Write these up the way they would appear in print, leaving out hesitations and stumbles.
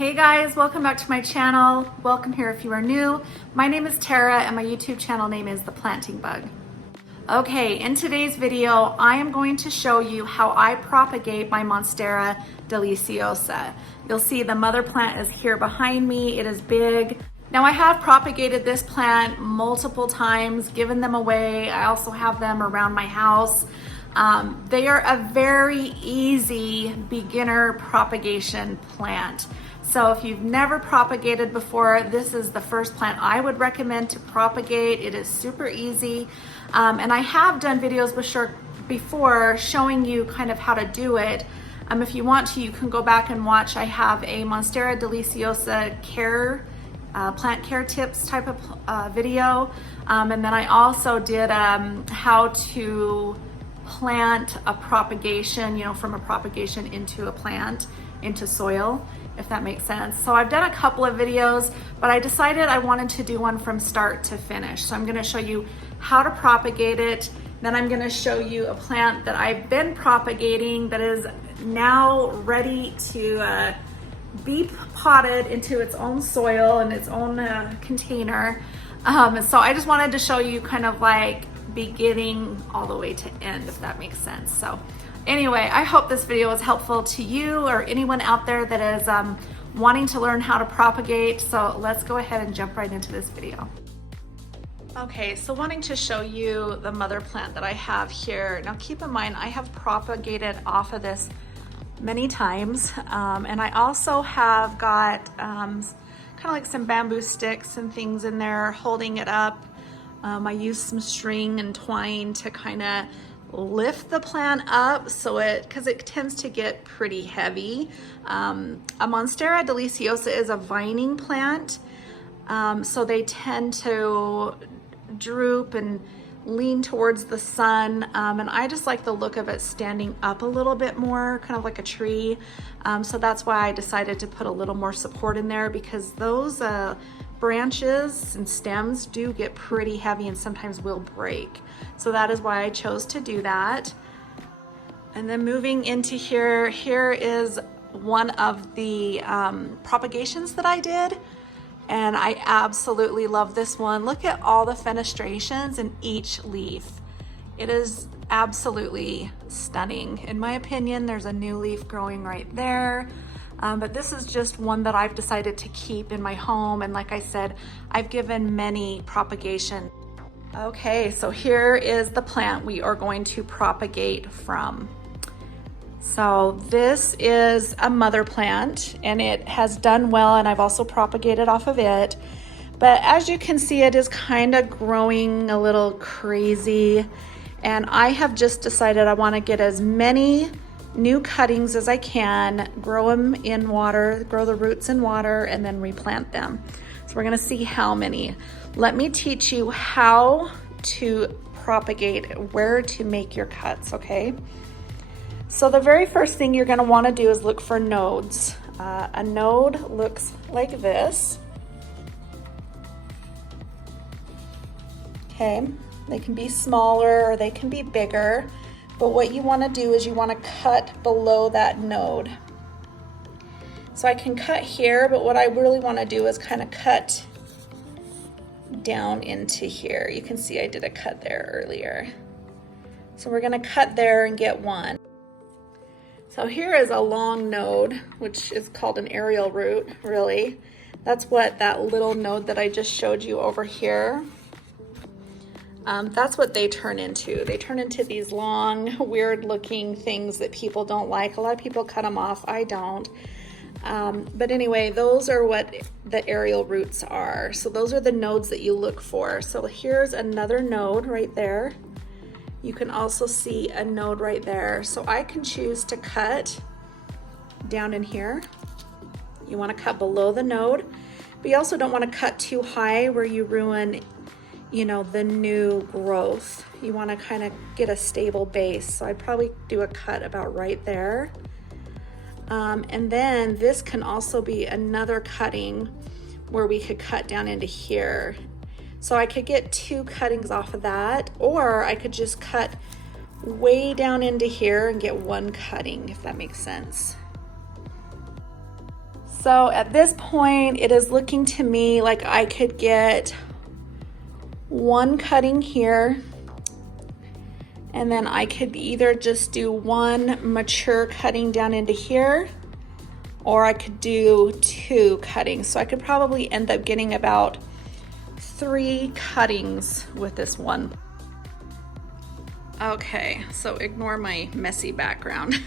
Hey guys, welcome back to my channel. Welcome here if you are new. My name is Tara and my YouTube channel name is The Planting Bug. Okay, in today's video, I am going to show you how I propagate my Monstera Deliciosa. You'll see the mother plant is here behind me. It is big. Now I have propagated this plant multiple times, given them away. I also have them around my house. They are a very easy beginner propagation plant. So if you've never propagated before, this is the first plant I would recommend to propagate. It is super easy. And I have done videos before showing you kind of how to do it. If you want to, you can go back and watch. I have a Monstera Deliciosa care, plant care tips type of video. And then I also did how to plant a propagation, from a propagation into a plant, into soil, if that makes sense. So I've done a couple of videos, but I decided I wanted to do one from start to finish. So I'm gonna show you how to propagate it. Then I'm gonna show you a plant that I've been propagating that is now ready to be potted into its own soil and its own container. So I just wanted to show you kind of like beginning all the way to end, if that makes sense. So anyway, I hope this video was helpful to you or anyone out there that is wanting to learn how to propagate. So let's go ahead and jump right into this video. Okay, so wanting to show you the mother plant that I have here. Now keep in mind, I have propagated off of this many times. And I also have got kind of like some bamboo sticks and things in there holding it up. I use some string and twine to kind of lift the plant up because it tends to get pretty heavy. A Monstera Deliciosa is a vining plant, so they tend to droop and lean towards the sun, and I just like the look of it standing up a little bit more, kind of like a tree. So that's why I decided to put a little more support in there, because those branches and stems do get pretty heavy and sometimes will break. So that is why I chose to do that. And then moving into here is one of the propagations that I did. And I absolutely love this one. Look at all the fenestrations in each leaf. It is absolutely stunning. In my opinion, there's a new leaf growing right there. But this is just one that I've decided to keep in my home. And like I said, I've given many propagation. Okay, so here is the plant we are going to propagate from. So this is a mother plant and it has done well, and I've also propagated off of it. But as you can see, it is kind of growing a little crazy. And I have just decided I want to get as many new cuttings as I can, grow them in water, grow the roots in water, and then replant them. So we're gonna see how many. Let me teach you how to propagate, where to make your cuts, okay? So the very first thing you're gonna wanna do is look for nodes. A node looks like this. Okay, they can be smaller or they can be bigger. But what you want to do is you want to cut below that node. So I can cut here, but what I really want to do is kind of cut down into here. You can see I did a cut there earlier. So we're going to cut there and get one. So here is a long node, which is called an aerial root, really. That's what that little node that I just showed you over here. That's what they turn into. They turn into these long, weird looking things that people don't like. A lot of people cut them off. I don't. But anyway, those are what the aerial roots are. So those are the nodes that you look for. So here's another node right there. You can also see a node right there. So I can choose to cut down in here. You want to cut below the node, but you also don't want to cut too high where you ruin the new growth. You want to kind of get a stable base. So I'd probably do a cut about right there. And then this can also be another cutting where we could cut down into here. So I could get two cuttings off of that, or I could just cut way down into here and get one cutting, if that makes sense. So at this point, it is looking to me like I could get one cutting here, and then I could either just do one mature cutting down into here, or I could do 2 cuttings. So I could probably end up getting about 3 cuttings with this one. Okay, so ignore my messy background.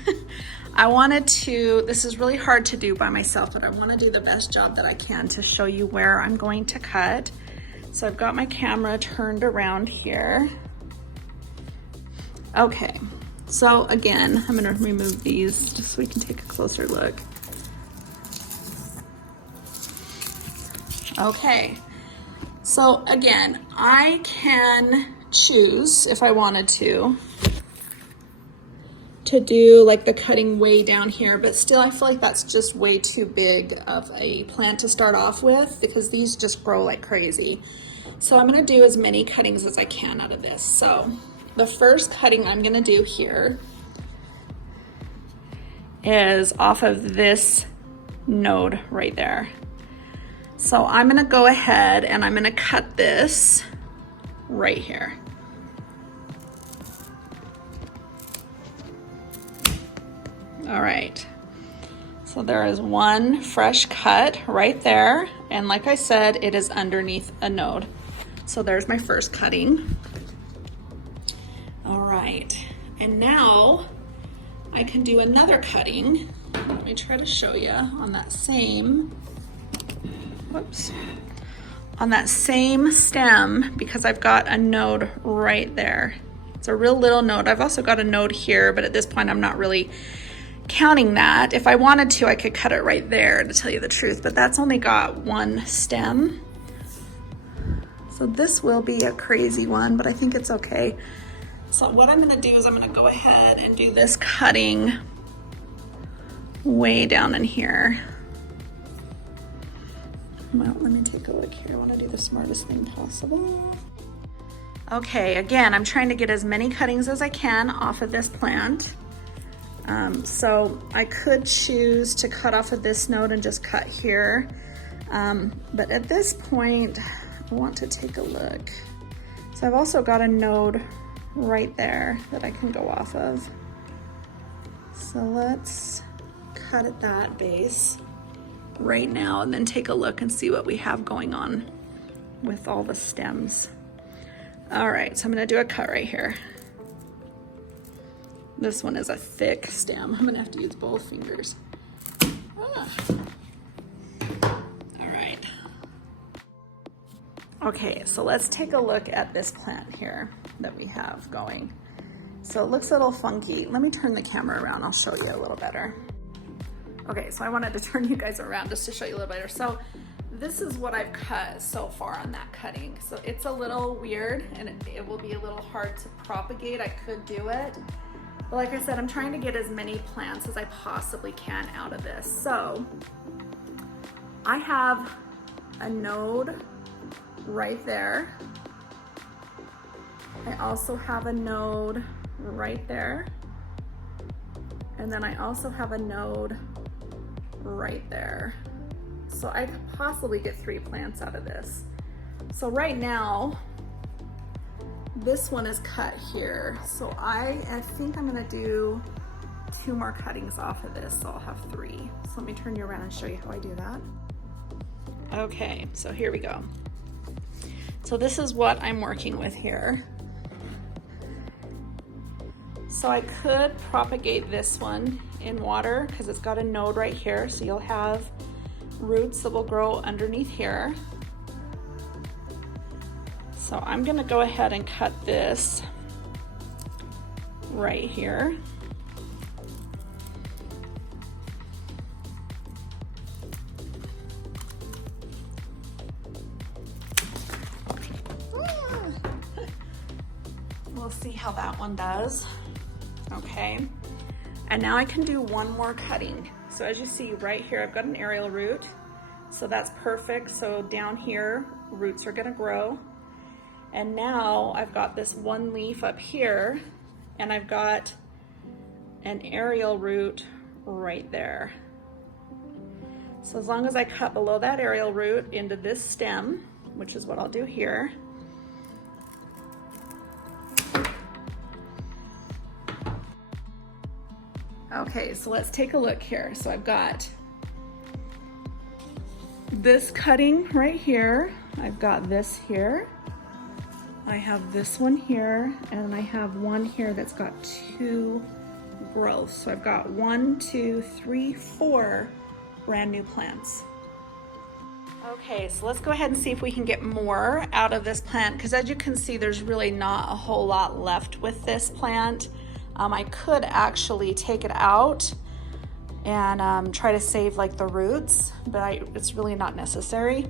I wanted to, this is really hard to do by myself, but I want to do the best job that I can to show you where I'm going to cut. So I've got my camera turned around here. Okay, so again, I'm gonna remove these just so we can take a closer look. Okay, so again, I can choose, if I wanted to do like the cutting way down here, but still I feel like that's just way too big of a plant to start off with because these just grow like crazy. So I'm gonna do as many cuttings as I can out of this. So the first cutting I'm gonna do here is off of this node right there. So I'm gonna go ahead and I'm gonna cut this right here. All right, so there is one fresh cut right there. And like I said, it is underneath a node. So there's my first cutting. All right, and now I can do another cutting. Let me try to show you on that same, whoops, on that same stem, because I've got a node right there. It's a real little node. I've also got a node here, but at this point I'm not really counting that. If I wanted to, I could cut it right there, to tell you the truth, but that's only got one stem. So this will be a crazy one, but I think it's okay. So what I'm gonna do is I'm gonna go ahead and do this cutting way down in here. Well, let me take a look here. I wanna do the smartest thing possible. Okay, again, I'm trying to get as many cuttings as I can off of this plant. So I could choose to cut off of this node and just cut here. But at this point, I want to take a look. So I've also got a node right there that I can go off of. So let's cut at that base right now and then take a look and see what we have going on with all the stems. All right, so I'm gonna do a cut right here. This one is a thick stem. I'm gonna have to use both fingers. Ah. All right. Okay, so let's take a look at this plant here that we have going. So it looks a little funky. Let me turn the camera around. I'll show you a little better. Okay, so I wanted to turn you guys around just to show you a little better. So this is what I've cut so far on that cutting. So it's a little weird and it will be a little hard to propagate. I could do it. But like I said, I'm trying to get as many plants as I possibly can out of this. So I have a node right there. I also have a node right there. And then I also have a node right there. So I could possibly get 3 plants out of this. So right now, this one is cut here. So I think I'm gonna do 2 more cuttings off of this, so I'll have 3. So let me turn you around and show you how I do that. Okay, so here we go. So this is what I'm working with here. So I could propagate this one in water because it's got a node right here. So you'll have roots that will grow underneath here. So I'm gonna go ahead and cut this right here. We'll see how that one does. Okay, and now I can do one more cutting. So as you see right here, I've got an aerial root. So that's perfect. So down here, roots are gonna grow. And now I've got this one leaf up here and I've got an aerial root right there. So as long as I cut below that aerial root into this stem, which is what I'll do here. Okay, so let's take a look here. So I've got this cutting right here. I've got this here. I have this one here, and I have one here that's got 2 growths. So I've got 1, 2, 3, 4 brand new plants. Okay, so let's go ahead and see if we can get more out of this plant, because as you can see, there's really not a whole lot left with this plant. I could actually take it out and try to save like the roots, but it's really not necessary.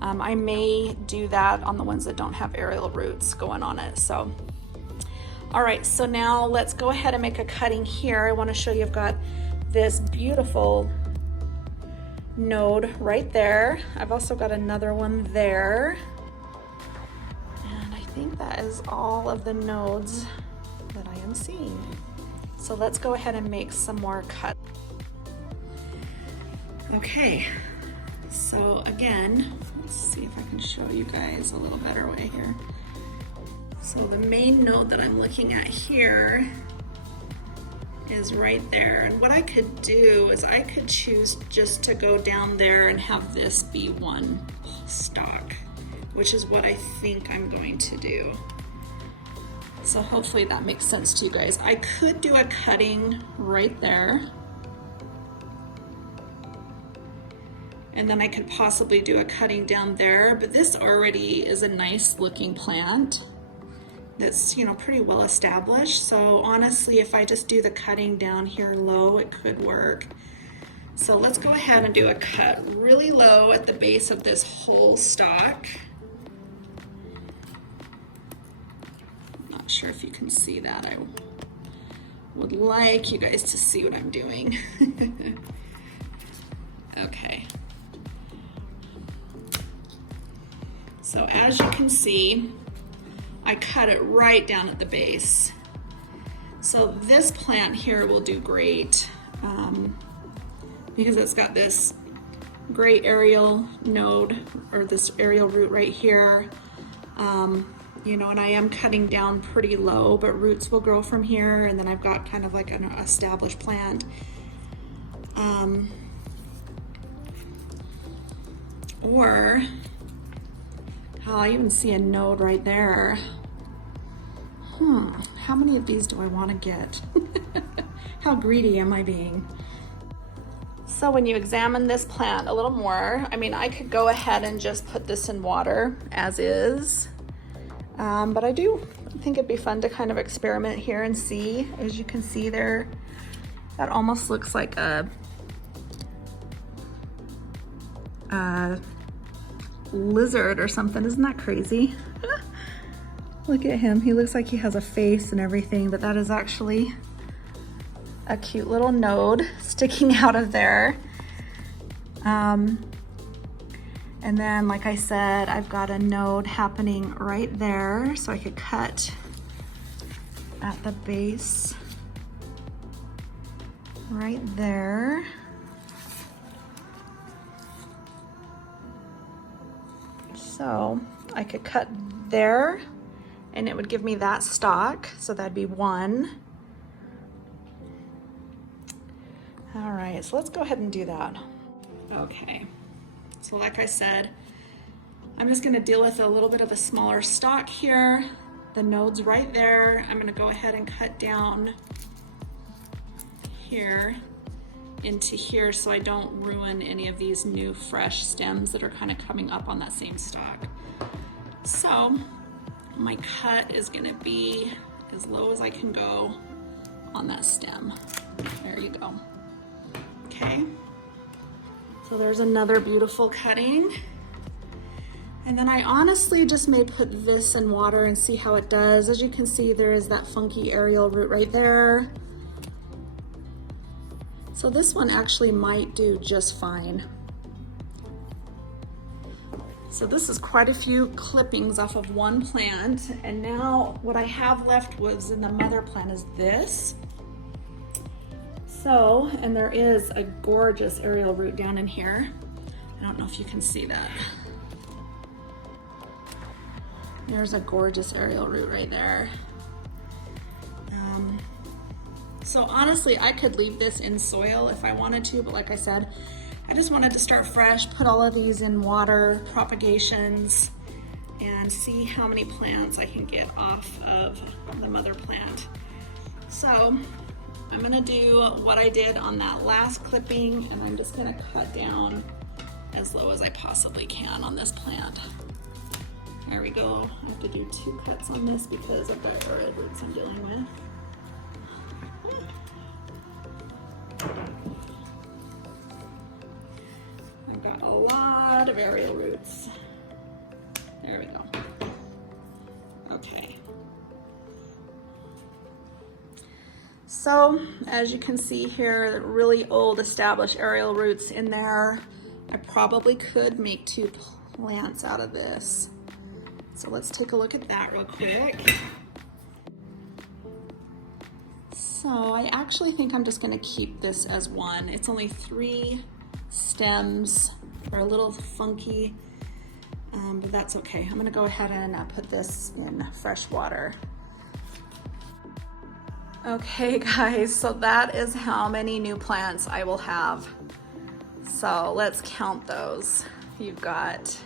I may do that on the ones that don't have aerial roots going on it. So, all right, so now let's go ahead and make a cutting here. I want to show you I've got this beautiful node right there. I've also got another one there. And I think that is all of the nodes that I am seeing. So let's go ahead and make some more cuts. Okay, so again, let's see if I can show you guys a little better way here. So the main node that I'm looking at here is right there. And what I could do is I could choose just to go down there and have this be one stalk, which is what I think I'm going to do. So hopefully that makes sense to you guys. I could do a cutting right there. And then I could possibly do a cutting down there, but this already is a nice looking plant that's, you know, pretty well established. So honestly, if I just do the cutting down here low, it could work. So let's go ahead and do a cut really low at the base of this whole stalk. Not sure if you can see that. I would like you guys to see what I'm doing. Okay. So as you can see, I cut it right down at the base. So this plant here will do great because it's got this great aerial node, or this aerial root right here. You know, and I am cutting down pretty low, but roots will grow from here, and then I've got kind of like an established plant. Or, oh, I even see a node right there. How many of these do I want to get? How greedy am I being? So when you examine this plant a little more, I mean, I could go ahead and just put this in water as is. But I do think it'd be fun to kind of experiment here and see. As you can see there, that almost looks like a lizard or something. Isn't that crazy? Look at him. He looks like he has a face and everything, but that is actually a cute little node sticking out of there. And then, like I said, I've got a node happening right there, so I could cut at the base right there. So I could cut there and it would give me that stalk. So that'd be one. All right, so let's go ahead and do that. Okay, so like I said, I'm just gonna deal with a little bit of a smaller stalk here. The node's right there. I'm gonna go ahead and cut down here into here so I don't ruin any of these new fresh stems that are kind of coming up on that same stalk. So my cut is gonna be as low as I can go on that stem. There you go. Okay, so there's another beautiful cutting. And then I honestly just may put this in water and see how it does. As you can see, there is that funky aerial root right there. So this one actually might do just fine. So this is quite a few clippings off of one plant. And now what I have left was in the mother plant is this. So, and there is a gorgeous aerial root down in here. I don't know if you can see that. There's a gorgeous aerial root right there. So honestly, I could leave this in soil if I wanted to, but like I said, I just wanted to start fresh, put all of these in water, propagations, and see how many plants I can get off of the mother plant. So I'm gonna do what I did on that last clipping, and I'm just gonna cut down as low as I possibly can on this plant. There we go. I have to do 2 cuts on this because of the red roots I'm dealing with. I've got a lot of aerial roots. There we go. Okay. So, as you can see here, really old established aerial roots in there. I probably could make 2 plants out of this. So let's take a look at that real quick. So I actually think I'm just gonna keep this as 1. It's only 3 stems. They're a little funky, but that's okay. I'm gonna go ahead and put this in fresh water. Okay guys, so that is how many new plants I will have. So let's count those. You've got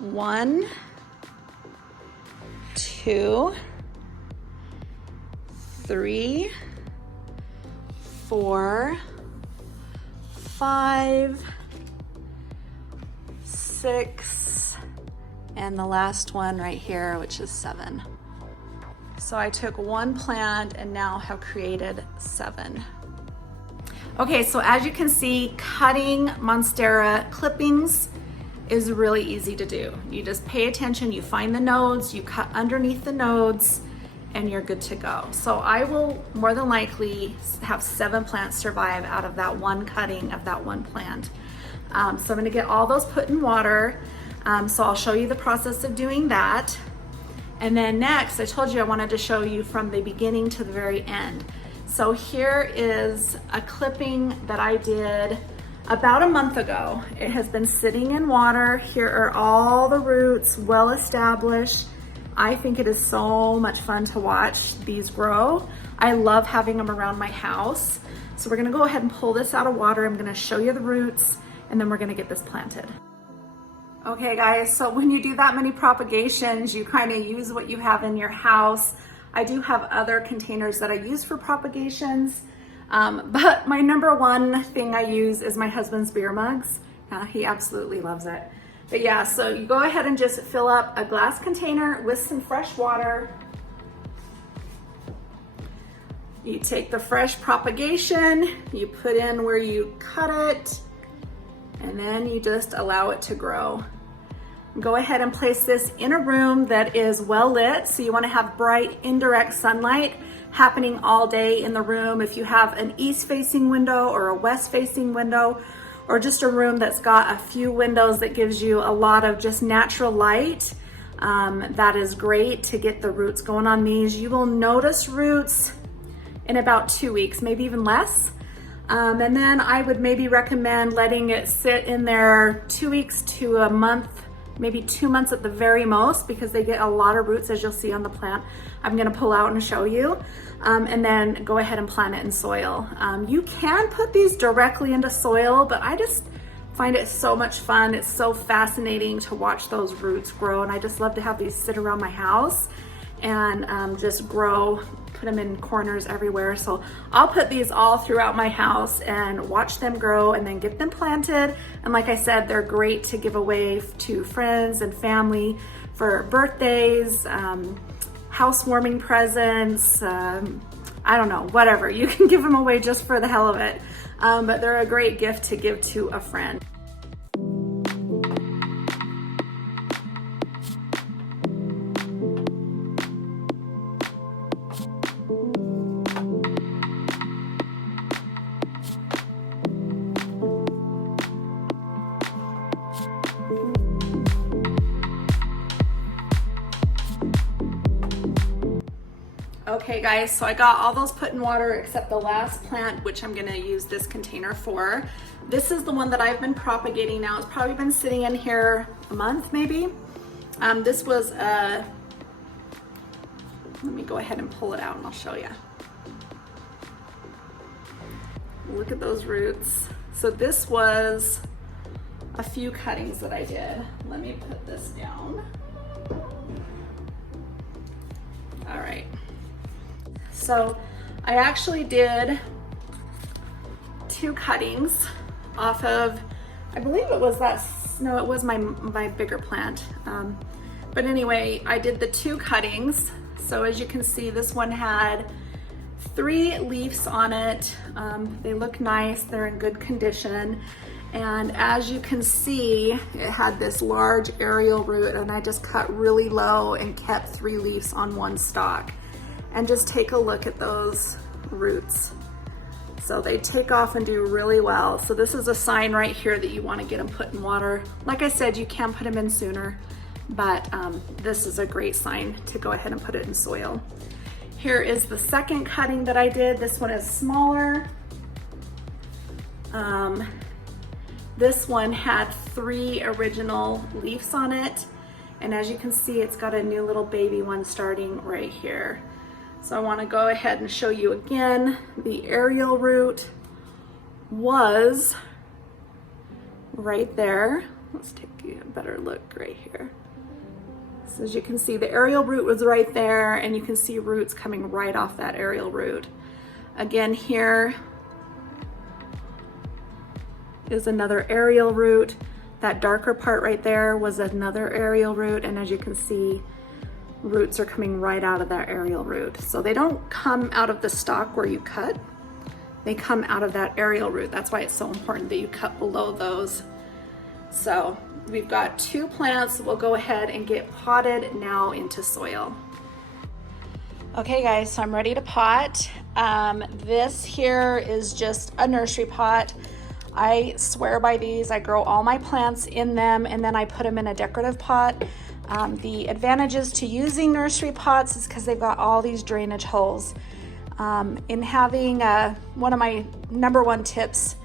1, 2, 3, 4, 5, 6, and the last one right here, which is 7. So I took 1 plant and now have created 7. Okay, so as you can see, cutting Monstera clippings is really easy to do. You just pay attention, you find the nodes, you cut underneath the nodes, and you're good to go. So I will more than likely have 7 plants survive out of that 1 cutting of that 1 plant. So I'm gonna get all those put in water. So I'll show you the process of doing that. And then next, I told you I wanted to show you from the beginning to the very end. So here is a clipping that I did about a month ago. It has been sitting in water. Here are all the roots, well established. I think it is so much fun to watch these grow. I love having them around my house. So we're gonna go ahead and pull this out of water. I'm gonna show you the roots, and then we're gonna get this planted. Okay guys, so when you do that many propagations, you kind of use what you have in your house. I do have other containers that I use for propagations, but my number 1 thing I use is my husband's beer mugs. He absolutely loves it. But yeah, so you go ahead and just fill up a glass container with some fresh water. You take the fresh propagation, you put in where you cut it, and then you just allow it to grow. Go ahead and place this in a room that is well lit. So you want to have bright indirect sunlight happening all day in the room. If you have an east facing window or a west facing window, or just a room that's got a few windows that gives you a lot of just natural light, that is great to get the roots going on these. You will notice roots in about 2 weeks, maybe even less. And then I would maybe recommend letting it sit in there 2 weeks to a month, maybe 2 months at the very most, because they get a lot of roots, as you'll see on the plant I'm gonna pull out and show you. And then go ahead and plant it in soil. You can put these directly into soil, but I just find it so much fun. It's so fascinating to watch those roots grow, and I just love to have these sit around my house and just grow, put them in corners everywhere. So I'll put these all throughout my house and watch them grow and then get them planted. And like I said, they're great to give away to friends and family for birthdays, housewarming presents, I don't know, whatever. You can give them away just for the hell of it. But they're a great gift to give to a friend. Okay guys, so I got all those put in water except the last plant, which I'm gonna use this container for. This is the one that I've been propagating now. It's probably been sitting in here a month maybe. This was let me go ahead and pull it out and I'll show you. Look at those roots. So this was a few cuttings that I did. Let me put this down. All right. So I actually did 2 cuttings off of, I believe it was that, no, it was my bigger plant. But anyway, I did the 2 cuttings. So as you can see, this one had 3 leaves on it. They look nice, they're in good condition. And as you can see, it had this large aerial root, and I just cut really low and kept 3 leaves on one stalk. And just take a look at those roots. So they take off and do really well. So this is a sign right here that you want to get them put in water. Like I said, you can put them in sooner, but this is a great sign to go ahead and put it in soil. Here is the second cutting that I did. This one is smaller. This one had 3 original leaves on it. And as you can see, it's got a new little baby one starting right here. So I want to go ahead and show you again. The aerial root was right there. Let's take a better look right here. So as you can see, the aerial root was right there, and you can see roots coming right off that aerial root. Again, here is another aerial root. That darker part right there was another aerial root, and as you can see, roots are coming right out of that aerial root. So they don't come out of the stalk where you cut, they come out of that aerial root. That's why it's so important that you cut below those. So we've got 2 plants. We'll go ahead and get potted now into soil. Okay guys, so I'm ready to pot. This here is just a nursery pot. I swear by these. I grow all my plants in them and then I put them in a decorative pot. The advantages to using nursery pots is because they've got all these drainage holes. In having one of my #1 tips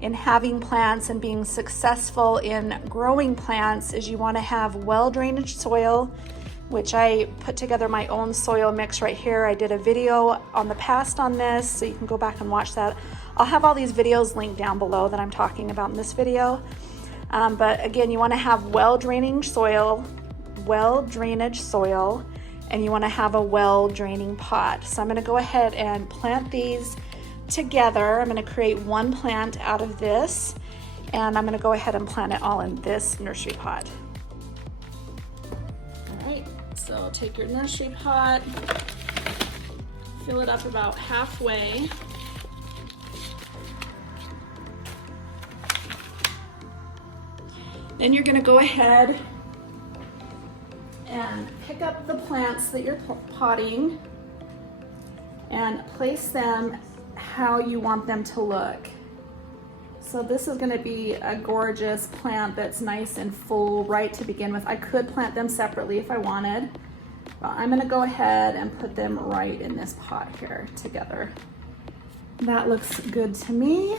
in having plants and being successful in growing plants is you want to have well drainage soil, which I put together my own soil mix right here. I did a video on the past on this, so you can go back and watch that. I'll have all these videos linked down below that I'm talking about in this video. But again, you want to have well drainage soil, and you want to have a well draining pot. So I'm going to go ahead and plant these together. I'm going to create 1 plant out of this, and I'm going to go ahead and plant it all in this nursery pot. All right, so take your nursery pot, fill it up about halfway. Then you're going to go ahead and pick up the plants that you're potting and place them how you want them to look. So this is going to be a gorgeous plant that's nice and full right to begin with. I could plant them separately if I wanted, but I'm going to go ahead and put them right in this pot here together. That looks good to me.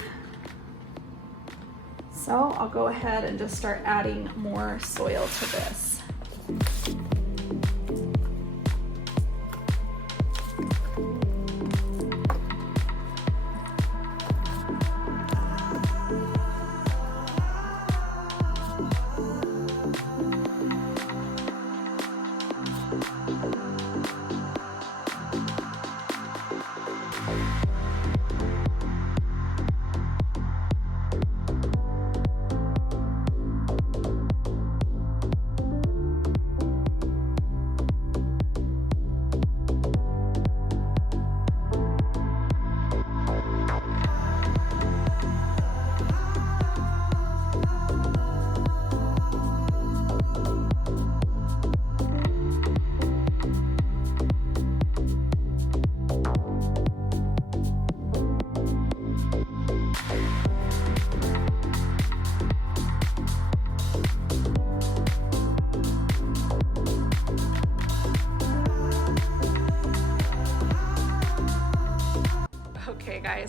So I'll go ahead and just start adding more soil to this.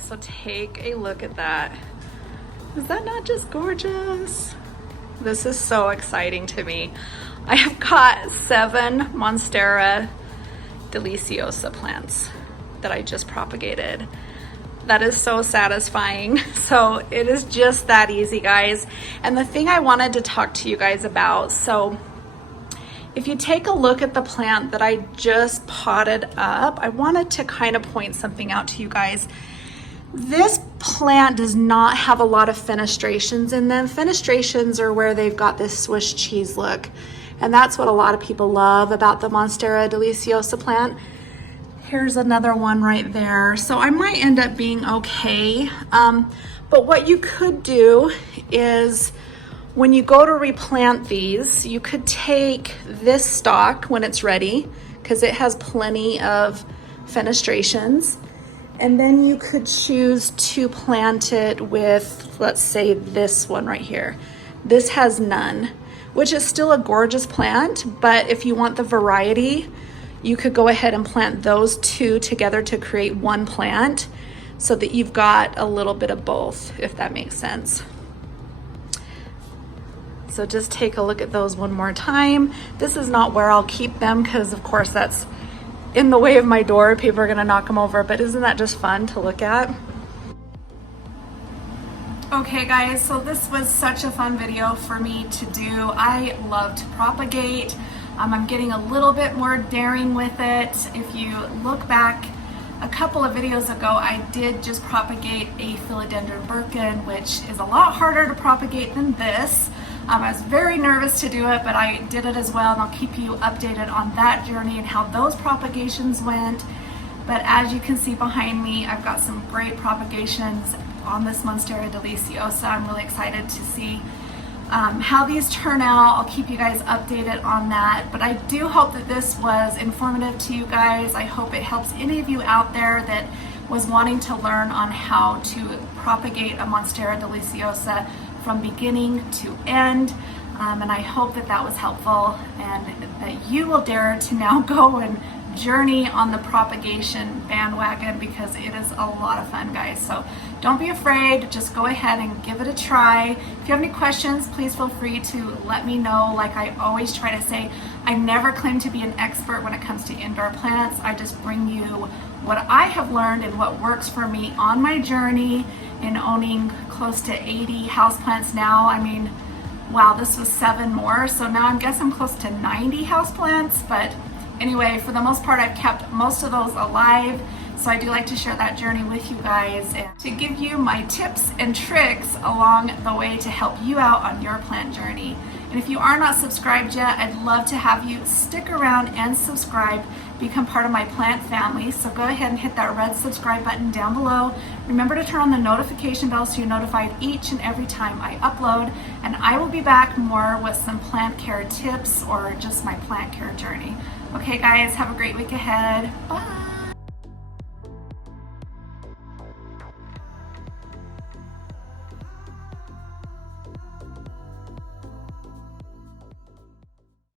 So take a look at that. Is that not just gorgeous? This is so exciting to me. I have got 7 Monstera Deliciosa plants that I just propagated. That is so satisfying. So it is just that easy, guys. And the thing I wanted to talk to you guys about, so if you take a look at the plant that I just potted up, I wanted to kind of point something out to you guys. This plant does not have a lot of fenestrations in them. Fenestrations are where they've got this Swiss cheese look. And that's what a lot of people love about the Monstera Deliciosa plant. Here's another one right there. So I might end up being okay. But what you could do is when you go to replant these, you could take this stalk when it's ready, because it has plenty of fenestrations. And then you could choose to plant it with, let's say, this one right here. This has none, which is still a gorgeous plant, but if you want the variety, you could go ahead and plant those 2 together to create one plant so that you've got a little bit of both, if that makes sense. So just take a look at those one more time. This is not where I'll keep them because of course that's in the way of my door. People are gonna knock them over, but isn't that just fun to look at? Okay guys, so this was such a fun video for me to do. I love to propagate. I'm getting a little bit more daring with it. If you look back a couple of videos ago, I did just propagate a Philodendron Birkin, which is a lot harder to propagate than this. I was very nervous to do it, but I did it as well, and I'll keep you updated on that journey and how those propagations went. But as you can see behind me, I've got some great propagations on this Monstera Deliciosa. I'm really excited to see how these turn out. I'll keep you guys updated on that, but I do hope that this was informative to you guys. I hope it helps any of you out there that was wanting to learn on how to propagate a Monstera Deliciosa from beginning to end. And I hope that that was helpful and that you will dare to now go and journey on the propagation bandwagon, because it is a lot of fun, guys. So don't be afraid, just go ahead and give it a try. If you have any questions, please feel free to let me know. Like I always try to say, I never claim to be an expert when it comes to indoor plants. I just bring you what I have learned and what works for me on my journey in owning close to 80 houseplants now. I mean, wow, this was 7 more, so now I guess I'm close to 90 houseplants. But anyway, for the most part, I've kept most of those alive. So I do like to share that journey with you guys and to give you my tips and tricks along the way to help you out on your plant journey. And if you are not subscribed yet, I'd love to have you stick around and subscribe, become part of my plant family. So go ahead and hit that red subscribe button down below. Remember to turn on the notification bell so you're notified each and every time I upload. And I will be back more with some plant care tips or just my plant care journey. Okay guys, have a great week ahead. Bye.